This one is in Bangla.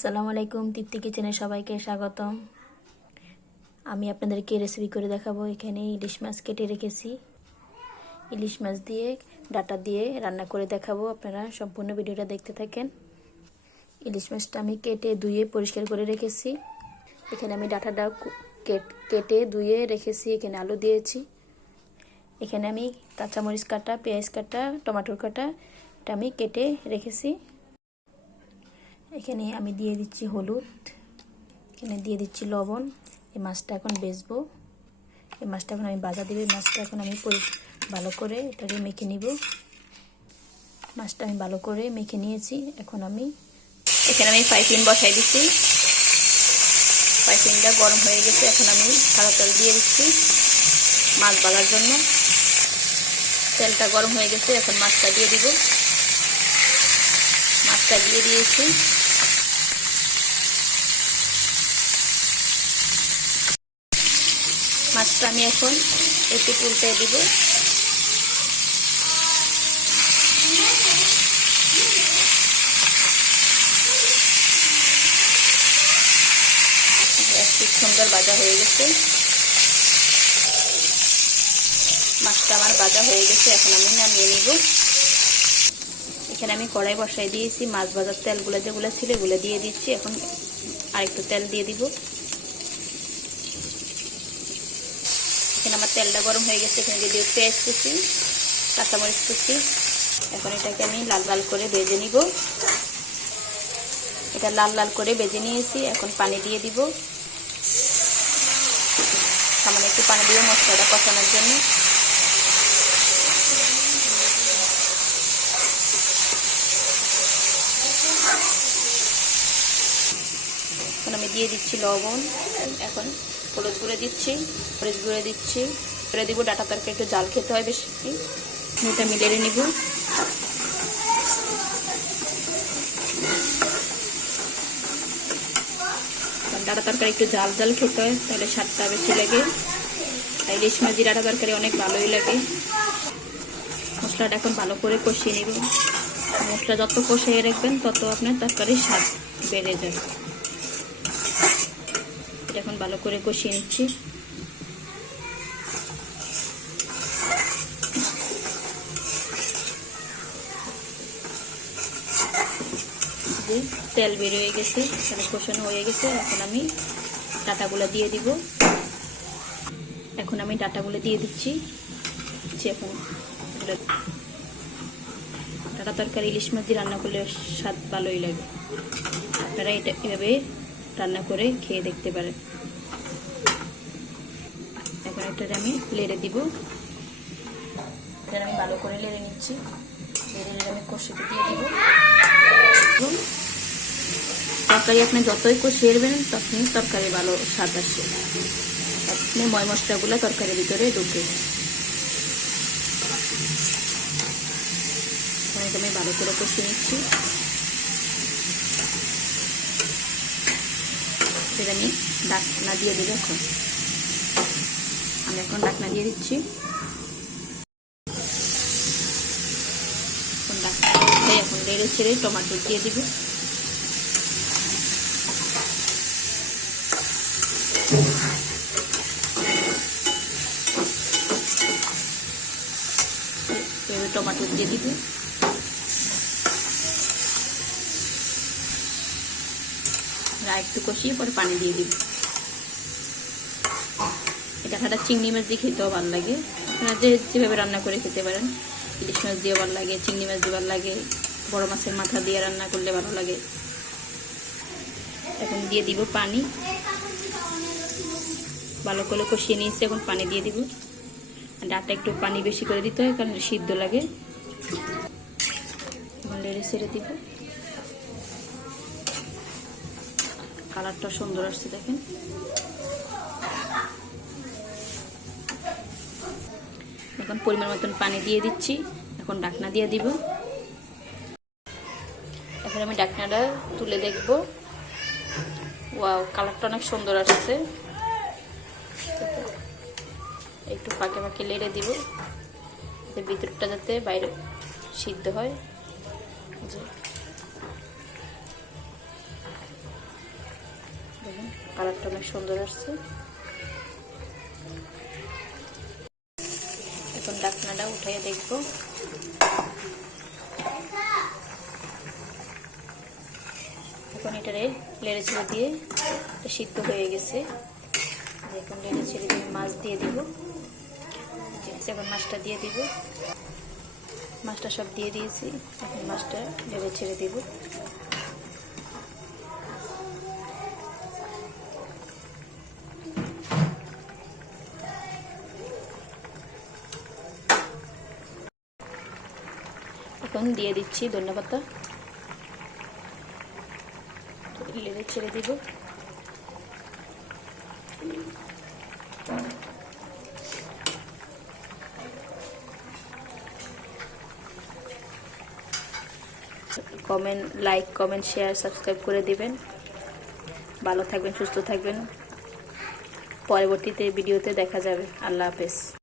আসসালামু আলাইকুম, তৃপ্তি কিচেনে সবাইকে স্বাগতম। আমি আপনাদেরকে রেসিপি করে দেখাবো। এখানে ইলিশ মাছ কেটে রেখেছি। ইলিশ মাছ দিয়ে, ডাটা দিয়ে রান্না করে দেখাবো আপনারা। সম্পূর্ণ ভিডিওটা দেখতে থাকেন। ইলিশ মাছটা আমি কেটে ধুয়ে পরিষ্কার করে রেখেছি। এখানে আমি ডাটাটা কেটে ধুয়ে রেখেছি। এখানে আলু দিয়েছি। এখানে আমি কাঁচামরিচ কাটা, পেঁয়াজ কাটা, টমাটোর কাটা, এটা আমি কেটে রেখেছি। এখানে আমি দিয়ে দিচ্ছি হলুদ, এখানে দিয়ে দিচ্ছি লবণ এই মাছটা এখন বেচবো এই মাছটা এখন আমি বাজা দেবে মাছটা এখন আমি ভালো করে এটাকে মেখে নিব। মাছটা আমি ভালো করে মেখে নিয়েছি, এখন আমি, এখানে আমি পাইপিন বসাই দিচ্ছি। পাইপিনটা গরম হয়ে গেছে, এখন আমি সাদা তেল দিয়ে দিচ্ছি মাছ বাগার জন্য। তেলটা গরম হয়ে গেছে, এখন মাছটা দিয়ে দিব। মাছটা দিয়ে দিয়েছি। মাছটা আমি এখন একটু উল্টে দিব। একটু সুন্দর ভাজা হয়ে গেছে। মাছটা আমার ভাজা হয়ে গেছে, এখন আমি নামিয়ে নিব। এখানে আমি কড়াই বসাই দিয়েছি, মাছ ভাজার তেলগুলো যেগুলো ছিল এগুলো দিয়ে দিচ্ছি। এখন আরেকটু তেল দিয়ে দিব এখানে আমার তেলটা গরম হয়ে গেছে, এখানে দিয়ে পেঁয়াজ কুচি কাঁচামরিচ কুচি। এখন এটাকে আমি লাল লাল করে ভেজে নিব। এটা লাল লাল করে ভেজে নিয়েছি, এখন পানি দিয়ে দিব। সামান্য একটু পানি দিয়ে মশলাটা কষানোর জন্য। আমি দিয়ে দিচ্ছি লবণ। এখন হলুদ গুঁড়ো দিচ্ছি, হলুদ গুঁড়ো দিচ্ছি। করে দিব ডাটা তরকারি, একটু জাল খেতে হয় বেশি। এটা মিলিয়ে নিব। ডাটা তরকারি একটু জাল জাল খেতে হয়, তাহলে স্বাদটা বেশি লাগে। আর ইলিশ মাছ ডাটা তরকারি অনেক ভালোই লাগে। মশলাটা এখন ভালো করে কষিয়ে নেব। মশলা যত কষিয়ে রাখবেন, তত আপনার তরকারির স্বাদ বেড়ে যাবে। এখন ভালো করে কষিয়ে নিচ্ছি যে তেল বের হয়ে গেছে তাহলে কষানো হয়ে গেছে, এখন আমি ডাটাগুলো দিয়ে দিব। এখন আমি ডাটাগুলো দিয়ে দিচ্ছি এখন ডাটা তরকারি, ইলিশ মাছ দিয়ে রান্না করলে স্বাদ ভালোই লাগে। আপনারা এটা এভাবে রান্না করে খেয়ে দেখতে পারেন। এখন এটাতে আমি লেড়ে দিব। এটা আমি ভালো করে লেড়ে নিচ্ছি। লেড়ে আমি কষিতে দিয়ে দিব। তরকারি আপনি যতই কষিয়ে দেবেন তখনই তরকারি ভালো স্বাদ আসে। আপনি ময় মশলাগুলো তরকারির ভিতরে ঢুকে। আমি ভালো করে কষিয়ে নিচ্ছি। আমি ডাকনা দিয়ে দেবো এখন। আমি এখন ডাকনা দিয়ে দিচ্ছি। এখন লেড়ে ছেড়ে টমাটো দিয়ে দিব। এবার টমাটো দিয়ে দিব। একটু কষিয়ে পরে পানি দিয়ে দিব। এটা খাটা চিংড়ি মাছ দিয়ে খেতেও ভালো লাগে। আপনারা যেভাবে রান্না করে খেতে পারেন, ইলিশ মাছ দিয়ে ভালো লাগে, চিংড়ি মাছ দিয়ে ভালো লাগে, বড় মাছের মাথা দিয়ে রান্না করলে ভালো লাগে। এখন দিয়ে দিব পানি। ভালো করে কষিয়ে নিয়েছি, এখন পানি দিয়ে দিব। ডাটা একটু পানি বেশি করে দিতে হয়, কারণ সিদ্ধ লাগে। লেড়ে ছেড়ে দিব। কালারটা সুন্দর আসছে, দেখেন। এখন পরিমাণ মতন পানি দিয়ে দিচ্ছি, এখন ডাকনা দিয়ে দিব। এখন আমি ডাকনাটা তুলে দেখব। ওয়াও, কালারটা অনেক সুন্দর আসছে। একটু ফাঁকে ফাঁকে লেড়ে দিব ভিতরটা যাতে বাইরে সিদ্ধ হয়। যে কালারটা অনেক সুন্দর আসছে। এখন ডাকনাটা উঠাইয়া দেখব। এখন এটারে লেড়ে ছেড়ে দিয়ে সিদ্ধ হয়ে গেছে। এখন লেড়ে ছেড়ে দিয়ে মাছ দিয়ে দিব। এখন মাছটা দিয়ে দিব। মাছটা সব দিয়ে দিয়েছি। এখন মাছটা লেড়ে ছেড়ে দিব। এখন দিয়ে দিচ্ছি ধন্যবাদ লেড়ে ছেড়ে দিব। Comment like comment share subscribe করে দিবেন। ভালো থাকবেন, সুস্থ থাকবেন। পরবর্তীতে ভিডিওতে দেখা যাবে। আল্লাহ হাফেজ।